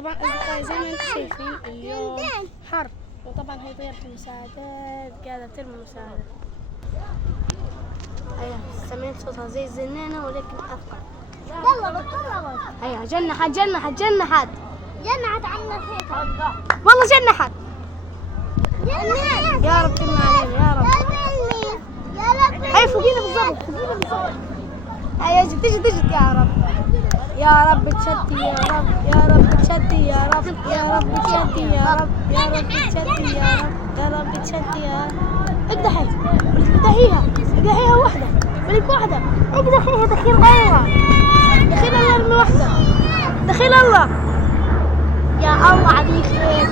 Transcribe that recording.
طبعا أصدقائي زي ما انتم شايفين اليوم حر، وطبعا هي طيارة المساعدات قاعدة ترمي مساعدة. ايوه سمعت صوتها زي الزنانة ولكن أثقل. طلبت ايوه جنحت جنحت جنحت جنحت عنا هيك والله جنحت. جنحت يا رب تمنع علينا يا رب. يا رب هاي فوقينا بالضبط فوقينا بالضبط. هاي اجت تجت تجت يا رب. يا رب تشتي يا رب يا رب تشتي يا رب يا رب تشتي يا رب يا رب تشتي يا رب يا رب تشتي يا رب. اقدحي اقدحيها اقدحيها واحدة ولك واحدة اقدحيها دخيل غيرها دخيل الله ارمي واحدة دخيل الله. يا الله عليك خير.